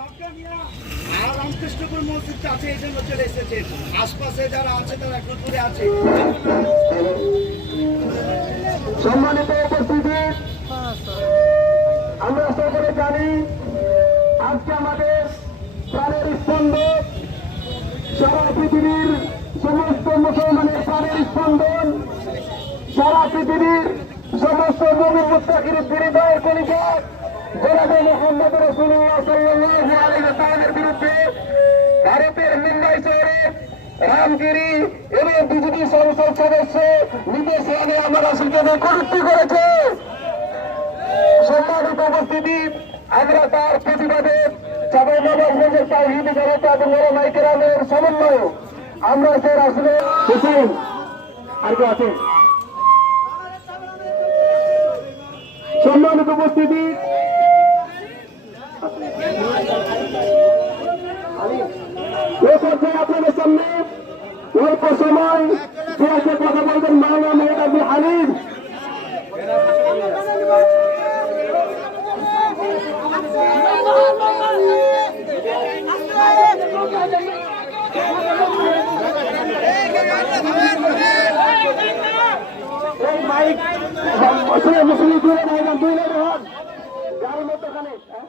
আর চলে এসেছে। আশপাশে যারা আছে, তারা আছে। সম্মানিত উপস্থিতি, আমরা সকলে জানি আজকে আমাদের প্রাণের স্পন্দন সারা পৃথিবীর সমস্ত মুসলমানের প্রাণের স্পন্দন, সারা পৃথিবীর সমস্ত নবী মুস্তাকির হৃদয়ের কলিকা মোহাম্মদ রসুল্লাহ সাল্লাল্লাহু আলাইহি ওয়াসাল্লামের বিরুদ্ধে ভারতের মুম্বাই শহরে রামগিরি এবং বিজেপি সংসদ সদস্য রানে আমার রাসুলকে কটূক্তি করেছে। সম্মানিত উপস্থিতি আমরা তার প্রতিবাদে চাপাই নবাবগঞ্জের তাহিদ জনতা এবং মাইকেরামের সমন্বয় আমরা সে আসলে হুসেন আর কি আছেন সম্মানিত উপস্থিতি এ পর্যায়ে আপনাদের সামনে মুসলিম দুই খানে হ্যাঁ